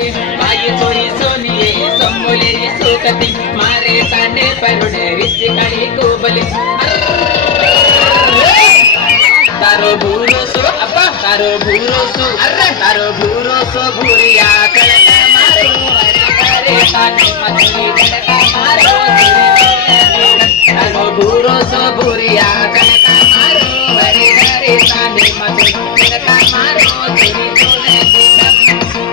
ताई छोरी सोनिये सोमोलेरी सोकती मारे सांडे परुडे रिच काळी कोबली तारो भूरोसो अप्पा तारो भूरोसो तारो भूरोसो भूरिया कळका मारो अरे तानी मछली कळका मारो तारो भूरोसो भूरिया कळका मारो अरे तानी मछली कळका मारो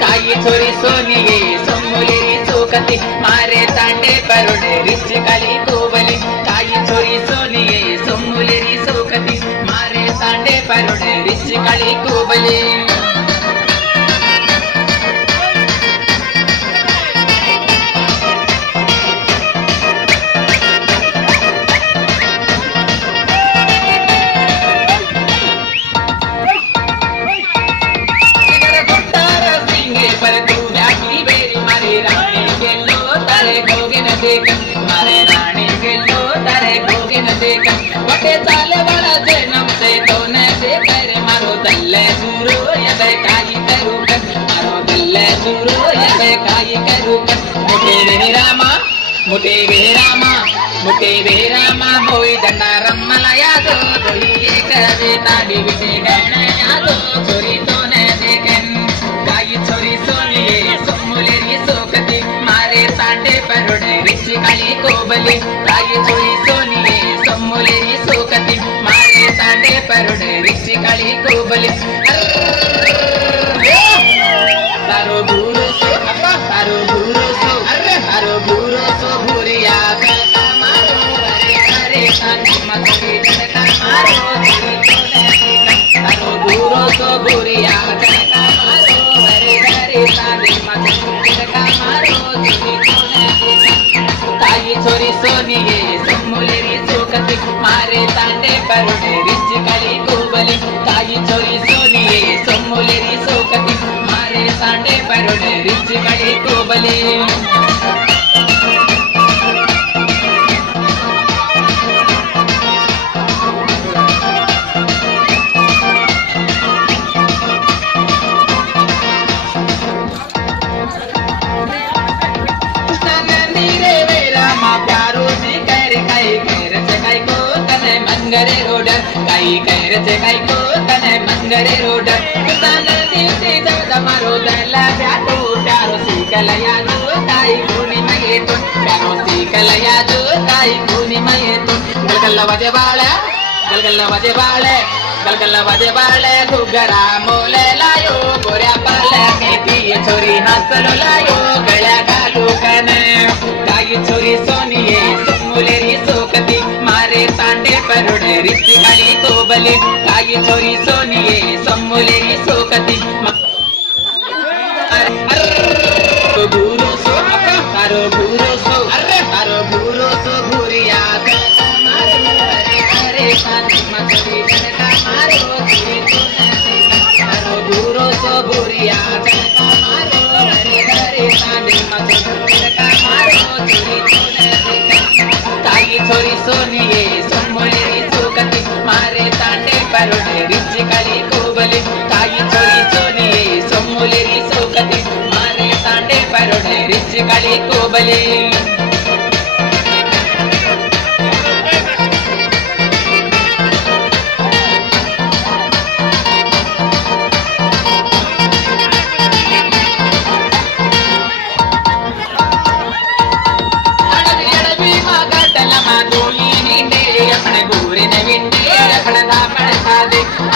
ताई छोरी सोनिये सोमोलेरी सोकती मारे तांडे परुडे रिच काळी कोबली ताई छोरी सोनिये सोमोलेरी सोकती मारे तांडे परुडे रिच काळी कोबली मारे रानी गेलो तारे गोगे न देख वटे चाले वाला जे नमसे तो न देख रे मारो दल्ले सुरो यबे काई करू मारो दल्ले सुरो यबे काई करू मुटे वेरामा होई दंडा रम्मला यादो दोई एक वे ताडी विटे गण यादो छोरी तो न देखन काई छोरी सोनिये सोमोलेरी सोकती मारे तांडे परुडे रिच काळी कोबली ताई छोरी सोनिये सोमोलेरी सोकती मारे तांडे परुडे रिच काळी कोबली तारो भूरोसो अप्पा तारो भूरोसो भूरिया कळका मारो अरे तानी मछली कळका मारो तारो भूरोसो भूरिया कळका मारो अरे तानी मछली कळका मारो ताई छोरी सोनिये सोमोलेरी सोकती मारे तांडे परुडे रिच काळी कोबली ताई छोरी सोनिये सोमोलेरी सोकती मारे तांडे परुडे रिच काळी कोबली मंगरे रोडर काई कैरचे काई को तने मंगरे रोडर तने दिवसी जब मारो दला ब्याटो प्यारो सीकल यादो काई कोनी मये तो प्यारो सीकल यादो काई कोनी मये तो गलगल्ला वजे बाळे घुगरा मोले लायो गोऱ्या पाले मेथी छोरी हसलो लायो गळ्या घालू कने काई छोरी सोनिये सोमोलेरी सोकती मारे तांडे परुडे रिच काळी कोबली ताई छोरी सोनिये सोमोलेरी सोकती तारो भूरोसो भूरिया कळका मारो अरे तानी मछली कळका मारो तारो भूरोसो भूरिया कळका मारो अरे तानी मछली कळका मारो ताई छोरी सोनिये सोमोलेरी सोकती मारे तांडे परुडे रिच काळी कोबली ताई छोरी सोनिये सोमोलेरी सोकती मारे तांडे परुडे रिच काळी कोबली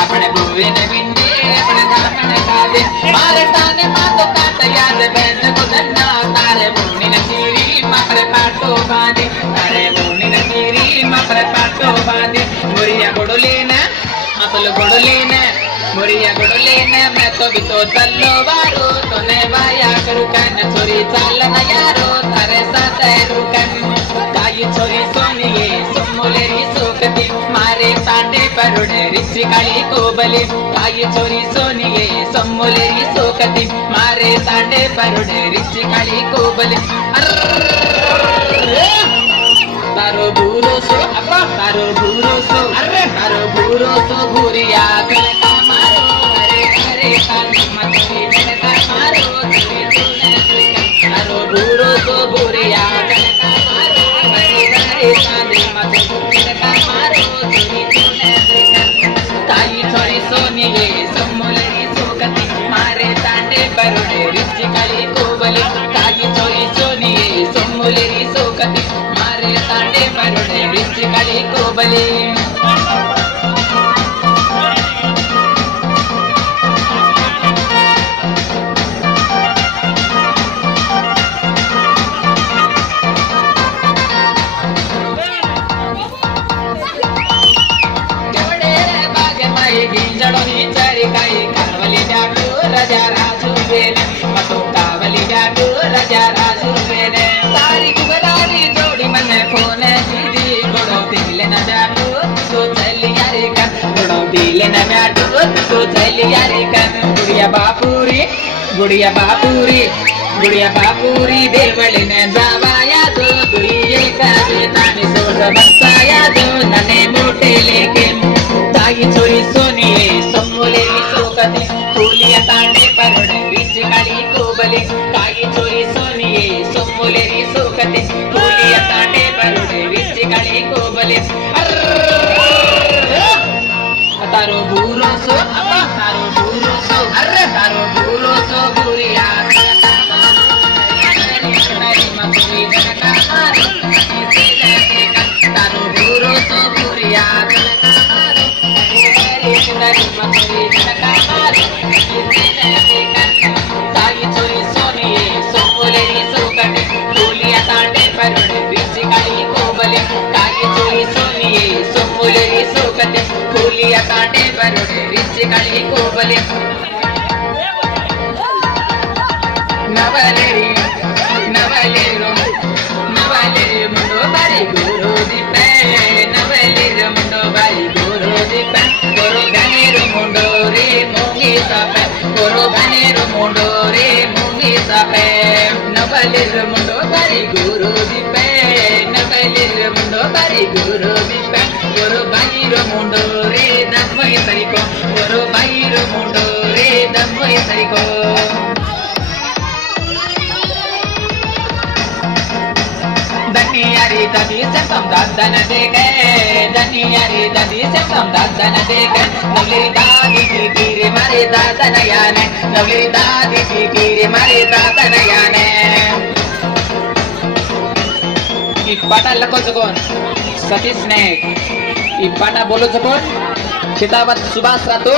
अपने बुरे ने बिंदे अपने दामन खादे मारे ताने मातो काट याद बहन को धन्ना तारे मुनी न चीरी मकरे पाटो बांधे तारे मुनी न चीरी मकरे पाटो बांधे मुरिया गोडोलेना असल गोडोलेना मुरिया गोडोलेना मैं तो भी तो चलो वारो तोने वाया करू कन छोरी चालन यारो तारे साथ रुकन ताई छोरी सोनिये सोमोलेरी सोकती मारे तांडे परुडे रिच काळी कोबली ताई छोरी सोनिये सोमोलेरी सोकती मारे तांडे परुडे रिच काळी कोबली तारो भूरोसो अप्पा तारो भूरोसो भूरिया कळका मारो अरे तानी मछली कळका मारो रिची काळी कोबली काळी चोरी सोनी सोमुलेरी सोकती मारे तांडे परोडे रिची काळी कोबली गिंजडोनी चरी काही कावली जाटू राजा राजू गेले मतो कावली जाटू राजा राजू गेले तारी कुबलारी जोडी मने फोन दीदी गोडो दिले न जाटू तो चली यारी का गोडो दिले न जाटू तो चली यारी का गुड़िया बापूरी गुड़िया बापूरी गुड़िया बापूरी देवळी ने जावाया तो दुई का नानी सोड बसाया तो नने मोठे लेके ताई चोरी सोनी सोमुलेरी सोकती फुलिया तांडे परोडे रिची काळी कोबली ताई चोरी सोनी सोमुलेरी सोकती फुलिया तांडे परोडे रिची काळी कोबली तारो बुरो सो तारो बुरो सो अरे तारो बुरो सो बुरिया तारो बुरो सो बुरिया ताई चोरी सोनी सोमुलेरी सोकती फुलिया तांडे परोडे रिची काळी कोबली ताई चोरी सोनी सोमुलेरी सोकती फुलिया तांडे परोडे रिची काळी कोबली नवलेरी नवलेरो नवलेरी मुंडो बारी गुरु दीपे नवलेरी मुंडो बारी गुरु दीपे गोरो गानेरो मुंडो रे मुंगी सापे गोरो गानेरो मुंडो रे मुंगी सापे नवलेरी मुंडो बारी गुरु दीपे नवलेरी मुंडो बारी गुरु दीपे गोरो बाईरो मुंडो रे दमय सरिको गोरो बाईरो मुंडो रे दमय सरिको दनियारी ददी से कम दादन देखे दनियारी ददी से कम दादन देखे नवली दादी की कीरे मारे दादन याने नवली दादी की कीरे मारे दादन याने ई पाटा लको जकोन सतीश नायक ई पाटा बोलो जकोन खिताबात सुभाष राठोड